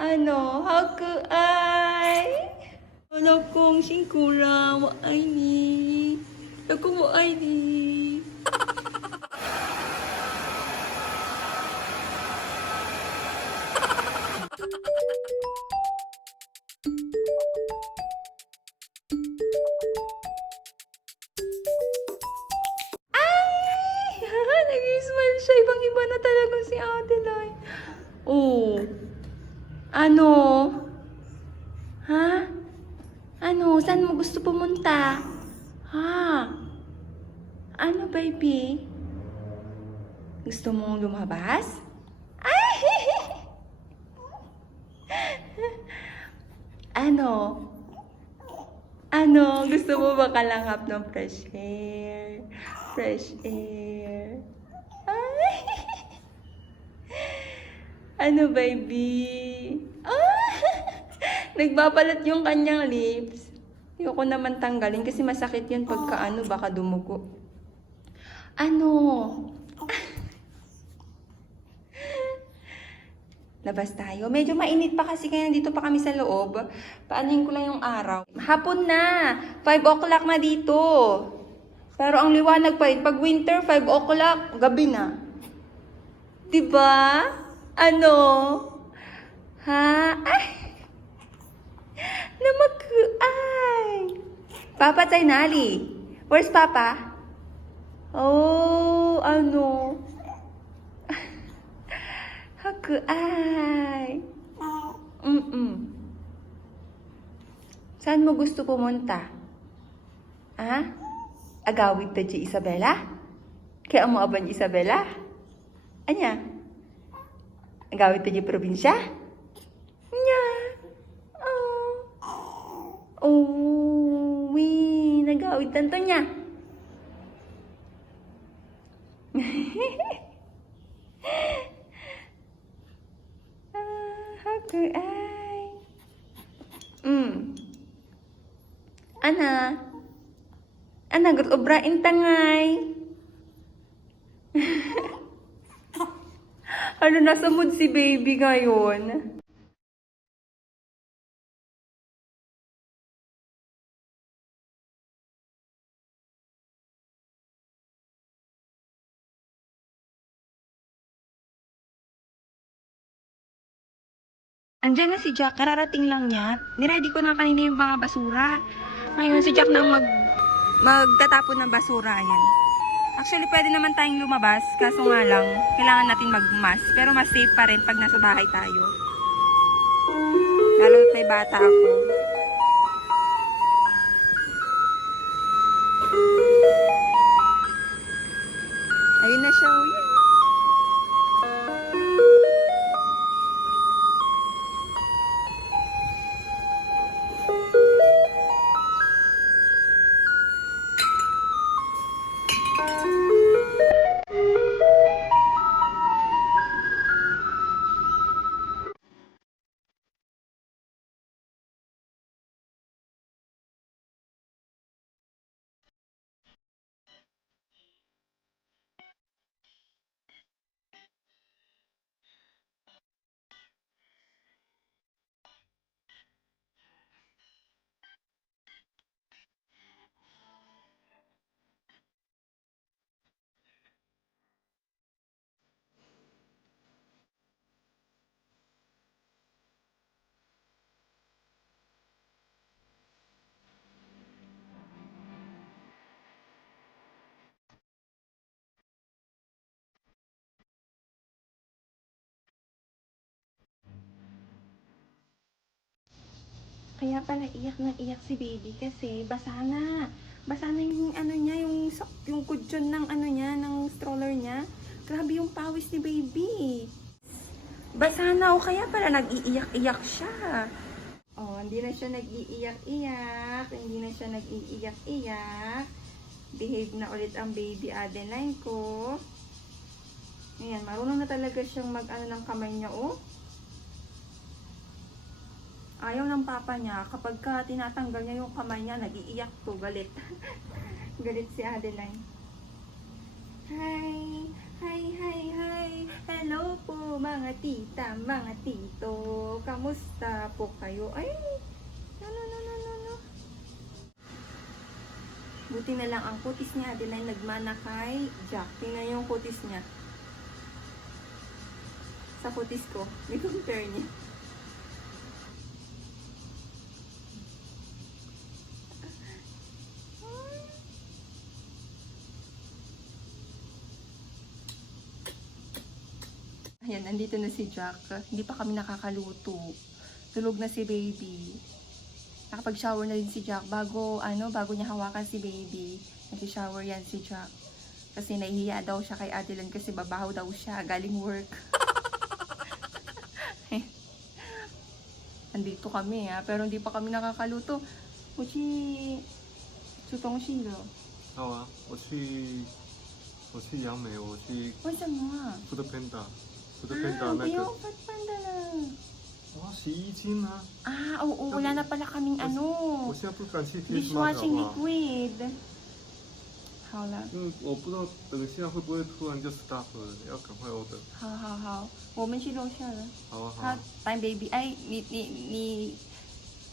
Ano? How could I? Wala kong singkura, wa ay ni. Ako wa ay ni. Ay! Nag-smile siya. Ibang-iba na talaga si Adeline. Oh. Ano? Ha? Ano? Saan mo gusto pumunta? Ha? Ano, baby? Gusto mong lumabas? Ay! Ano? Ano? Gusto mo ba kalanghap ng fresh air? Fresh air. Ay! Ano, baby? Ah! Nagbabalat yung kanyang lips. Ayoko naman tanggalin kasi masakit yun pagka ano, baka dumugo. Ano? Labas tayo. Medyo mainit pa kasi kaya nandito pa kami sa loob. Paanin ko lang yung araw. Hapon na. 5 o'clock na dito. Pero ang liwanag pa rin. Pag winter, 5 o'clock, gabi na. Diba? Ano? Ha? Ay! Ay! Papa Tainali. Where's Papa? Oh, ano? Haku ay. Saan mo gusto pumunta? Ha? Agawid ta si Isabela? Kaya mo aban Isabela? Anya? Agawid ta si probinsya? Nya. Oh. Oh, nagawid tanto niya. Haku ay. Ana. Ana, gut-obrain tangay. Ano, nasa mood si baby ngayon? Andiyan na si Jack, kararating lang niya. Niready ko na kanina yung mga basura. Ngayon si Jack na magtatapon ng basura yan. Actually, pwede naman tayong lumabas, kaso nga lang, kailangan natin mag-mask. Pero mas safe pa rin pag nasa bahay tayo. Lalo may bata ako. Ayun na siya, uy. Kaya pala iyak na iyak si baby kasi basa na. Basa na yung ano niya, yung kutsyon ng ano niya, ng stroller niya. Grabe yung pawis ni baby. Basa na o kaya pala nag-iiyak-iyak siya. Oh, hindi na siya nag-iiyak-iyak. Hindi na siya nag-iiyak-iyak. Behave na ulit ang baby Adeline ko. Ayan, marunong na talaga siyang mag-ano ng kamay niya, oh. Ayaw ng papa niya, kapag ka tinatanggal niya yung kamay niya, nag-iiyak to, galit. Galit si Adeline. Hi! Hi, hi, hi! Hello po mga tita, mga tito! Come Kamusta po kayo? Ay, no. Buti na lang ang kutis niya, Adeline, nagmana kay Jack. Tingnan yung kutis niya. Sa kutis ko, may compare niya. Ayan, andito na si Jack. Hindi pa kami nakakaluto. Tulog na si baby. Nakapag-shower na din si Jack bago niya hawakan si baby. Nag-shower yan si Jack. Kasi nahihiya daw siya kay Adeline kasi babaho daw siya galing work. Andito kami pero hindi pa kami nakakaluto. Mochi, Sutong Shilo. 好啊，我去杨梅，我去为什么啊？ Food Panda， Food 啊， Panda 不那个，用翻翻的了。我要洗衣精啊！ Oo, wala na pala kaming 我现在不敢去 Face Mask 好 dishwashing 不好？ liquid. 好了，因为我不知道等一下会不会突然就 stop 了，要赶快 order。好，我们去楼下了。好啊好 Ha, 啊， time baby. Ay, ni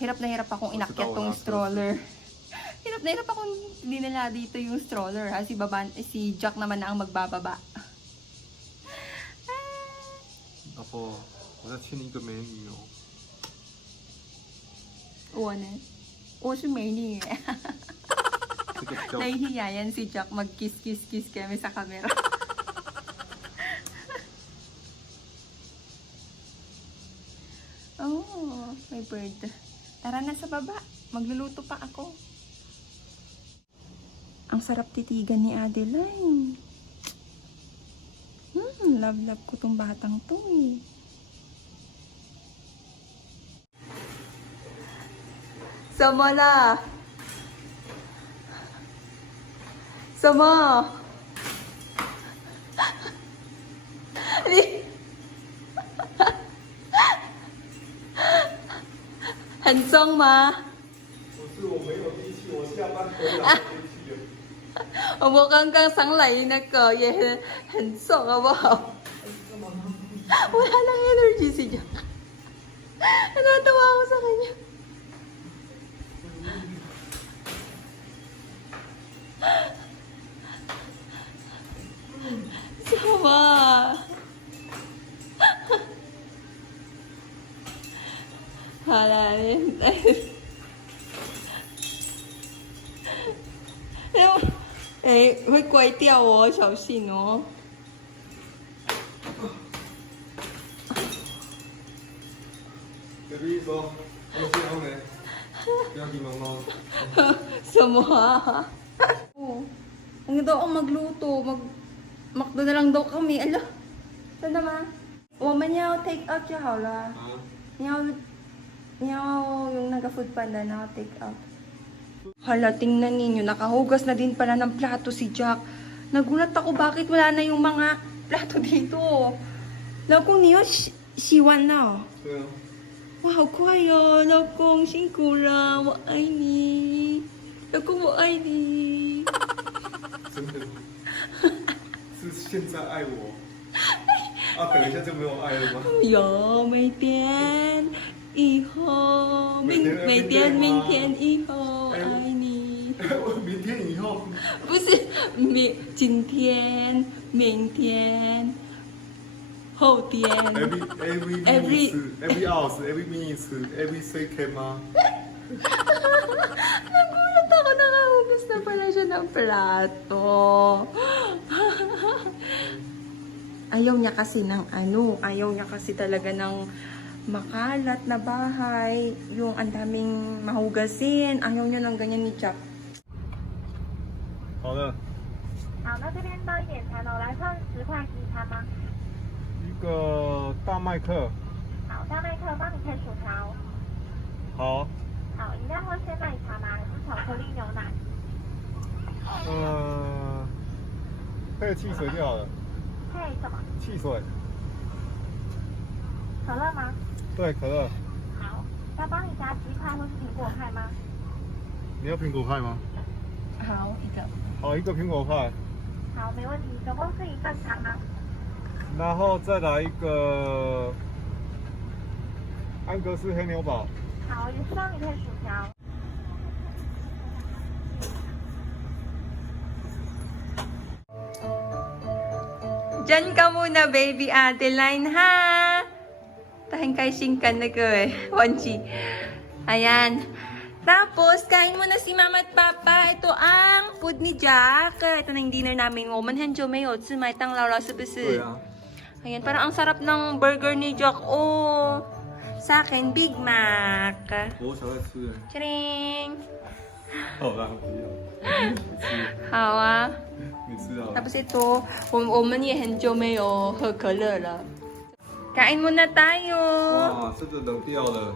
hirap na hirap akong inakyat Basta tong wala. stroller. Hirap na hirap akong dinala dito yung stroller ha. Si Jack naman na ang magbababa. 老婆，我在牵一个美女哦。我呢? 我是美女。这个比较 Nahihiya yan si Jack mag-kiss kami sa camera. Oh, may bird. Tara na sa baba. Magluluto pa ako. Ang sarap titigan ni Adeline. Love ko tong batang to eh. Sama na! Sama! 你很重吗？我没有力气，我下班回来没力气了。我刚刚上来那个也很重，好不好？wala nang energy si Jack. Natawa ako sa kanya. Sama. 好了，会乖掉哦，小心哦。 baby 说，我去杨梅，不要急忙哦。 什么啊？Oh, ang daw ang magluto, makdo na lang daw kami. Ala, saan naman? 我们要 take out 就好了。啊，你要yung naka-food panda na take out. Hala, tingnan ninyo, nakahugas na din pala ng plato si Jack. Nagulat ako bakit wala na yung mga plato dito. 老公，你要洗完了。 对啊。 哇，好快哟、老公辛苦了，我爱你，老公我爱你。真的吗？是现在爱我？啊，等一下就没有爱了吗？有每天以后，每天明天以后爱你，我明天以后，不是今天明天。后天 every hours, every minutes, every second 吗？ Nagulat ako, nakahugas na pala siya ng plato. Ayaw niya kasi ng ayaw niya kasi talaga ng makalat na bahay, yung ang daming mahugasin. Ayaw niya ng ganyan ni Jack. 好了，好，那这边到一点餐哦，来算10块西餐吗？一个大麦克，好，大麦克帮你配薯条。好，好，饮料或鲜奶茶吗？还是巧克力牛奶？配汽水就好了，配什么？汽水，可乐吗？对，可乐。好，要帮你加鸡块或是苹果派吗？你要苹果派吗？好，一个。好，一个苹果派，好，没问题，总共是一份肠吗？然后再来一个安格斯黑牛堡。好，也希望你可以薯条。 Diyan ka muna, baby Adeline, ha? Tahing kaising ka na ko eh. Wanchi. Ayan. Tapos, kain muna si mama at papa. Ito ang food ni Jack. Ito na yung dinner namin. 我们很久没有吃麦当劳了，是不是？ 啊， Ayan, parang ang sarap ng burger ni Jack. Oh, sa akin, Big Mac. 我想再吃。 Charing! 好啦，不要。好啊。你吃啊。 Tapos ito, 我们也很久没有喝可乐了。Kain muna tayo. 哇，这个冷掉了。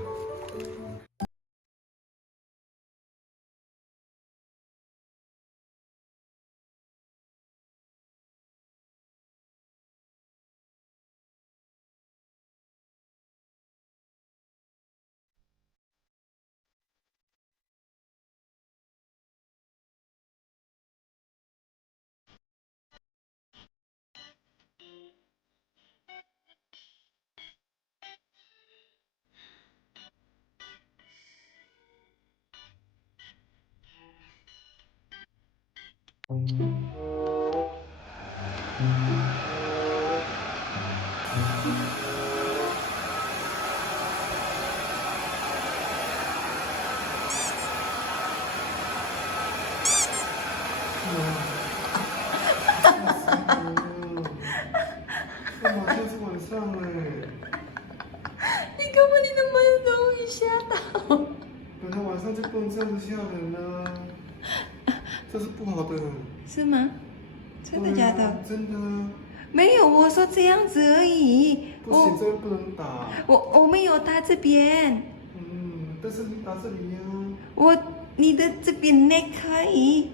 干嘛？现在是晚上哎， Ikaw pa din naman yung shut up. 本来晚上就不能这样子吓人啊，这是不好的。是吗？真的假的？真的啊，没有，我说这样子而已。不行，这个不能打。我没有打这边，嗯，但是你打这里呀、你的这边 neck 可以。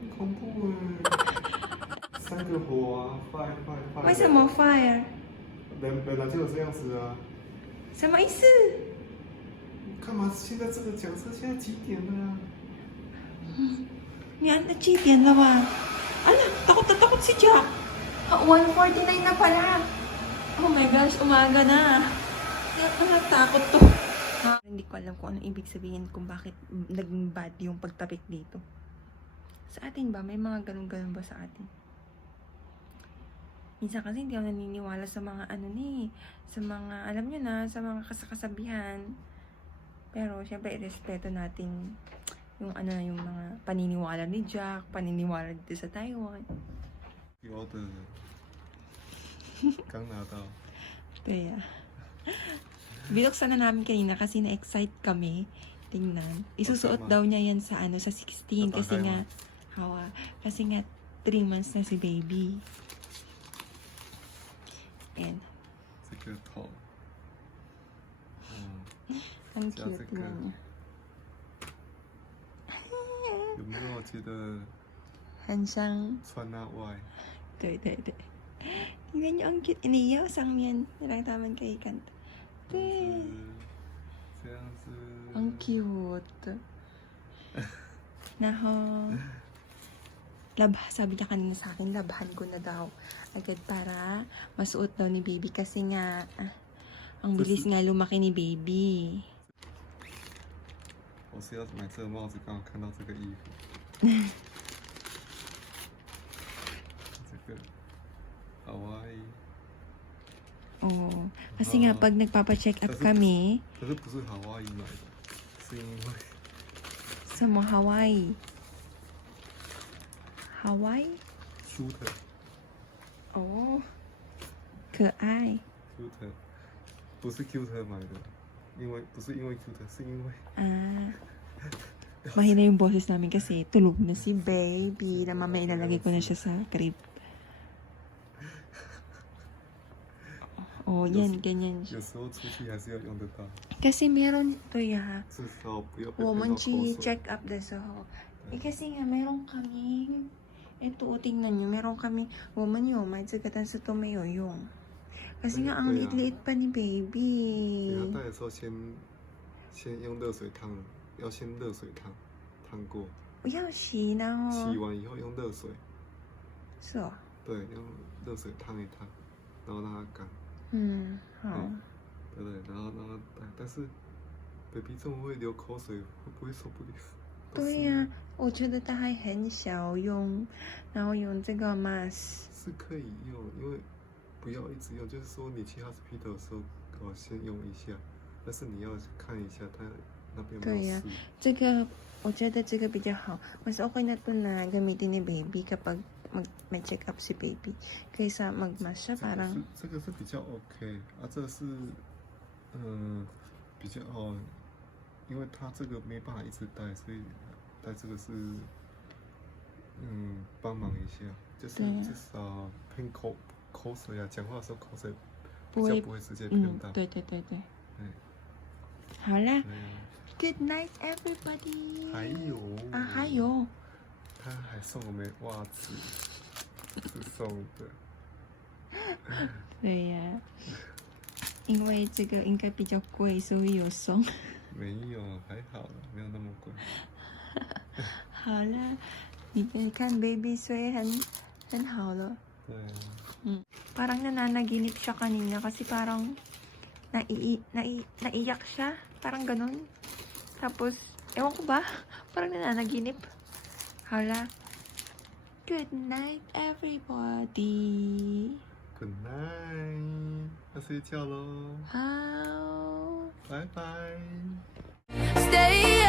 很恐怖哎。三个火啊，fire。为什么 fire？本来就有这样子啊。什么意思？干嘛？现在这个讲车现在几点了啊？Yan, na 几点了吧？Ala, takot na takot si Jack. 1:49 na pala. Oh my gosh, umaga na. Nakakatakot to. Hindi ko alam kung ano ibig sabihin kung bakit naging bad yung pagtapik dito. Sa atin ba? May mga ganun-ganun ba sa atin? Minsan kasi hindi ako naniniwala sa mga ano ni, sa mga, alam nyo na, sa mga kasakasabihan. Pero, syempre, irespeto natin yung ano yung mga paniniwala ni Jack, paniniwala dito sa Taiwan. 有的，刚拿到。 Kaya, binuksan na namin kanina kasi na-excite kami. Tingnan. Isusuot daw niya yan sa ano sa 16 kasi nga, kasi nga 3 months na si baby. Ayan. 这个头，Ang 加 cute 这个 na niya. 有没有觉得很像穿那外？对对对 Tingnan niyo ang cute. Iniyaw sang yan. Nalagtaman kay Kanta. 是 对 这样子。 Ang cute. Naho. Sabi niya kanina sa akin, labhan ko na daw. Agad para masuot daw ni baby kasi nga, ang bilis nga lumaki ni baby. 我是要买这个帽子，刚好看到这个衣服。这个，好啊。 Oo. Kasi nga, pag nagpapa-check up kami 可是不是好阿姨买的，是因为 sa mga Hawaii. Hawaii? shooter Oo. 可愛 shooter 不是 cuter 买的，因为不是因为 cuter，是因为 Mahina yung boses namin kasi tulog na si baby na mamaya ilalagay ko na siya sa crib. Oh, yan, ganyan siya. 有时候出去还是要用得到， Kasi meron to ya. 至少不要被我喷到口们去水。 check up the Soho. Kasi nga, meron kami. Ito, tingnan nyo. Meron kami. 我们有买这个但是都没有用. Kasi nga, ang Kaya- liit-liit pa ni baby. 给他带的时候先用热水烫，要先热水烫过，要洗然后洗完以后用热水，是哦。对，用热水烫一烫，然后让它干。嗯，好。对不对？然后但是 baby 这么会流口水，会不会受不了？对呀、我觉得它还很小用，然后用这个 mask。是可以用，因为不要一直用，就是说你去 hospital 的时候，先用一下，但是你要看一下他那边有没对呀、有事。这个我觉得这个比较好. Mas okay na to na gamitin ni baby kapag may check up si baby. Kaysa mag-mask siya 这个是比较 OK 啊，这个是比较因为他这个没办法一直戴，所以戴这个是帮忙一下，就是对啊至少喷口水啊，讲话的时候口水不会比较不会直接喷到。对对对对。对好啦对啊，Good night everybody。还有还有，他还送我们袜子，是送的。对呀、因为这个应该比较贵，所以有送。没有，还好啦，没有那么贵。好啦，你看 baby 睡很好了。对啊，Parang nananaginip siya kanina kasi parang naiyak siya. Parang ganun. Tapos, ewan ko ba? Parang nananaginip. Hala. Good night, everybody. Good night，要睡觉喽，好。拜拜。 Stay